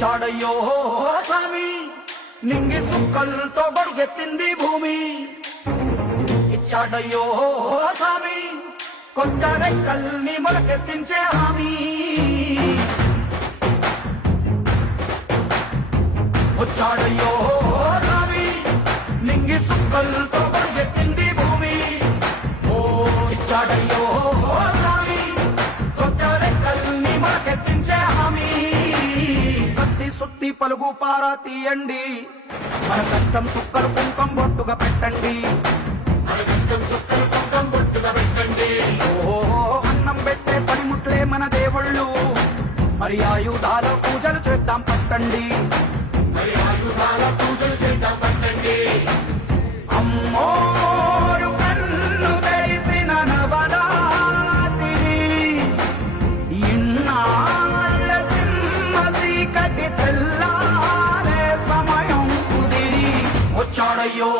వచ్చాడయ్యో స్వామి నింగి సుక్కలతో బడిగెత్తింది భూమి. ఇచ్చాడయ్యో స్వామి కొత్త రెక్కల్ని మొలకెత్తించే హామీ. వచ్చాడయ్యో స్వామి నింగి సుక్కలతో బడిగెత్తింది భూమి. ఓ ఇచ్చాడయ్యో స్వామి కొత్త రెక్కల్ని మొలకెత్తించే హామీ. కత్తి సుత్తి పలుగు పారా తీయండి, మన కష్టం సుక్కలు కుంకం బొట్టుగా పెట్టండి. ఓ అన్నం పెట్టే పనిముట్లే మన దేవుళ్ళు, మరి ఆయుధాల పూజలు చేద్దాం పట్టండి. అమ్మోరు కన్ను తెరిసిన నవరాత్రి, ఇన్నాళ్ళ సింహ చీకటి తెల్లారే సమయం కుదిరి. వచ్చాడయ్యో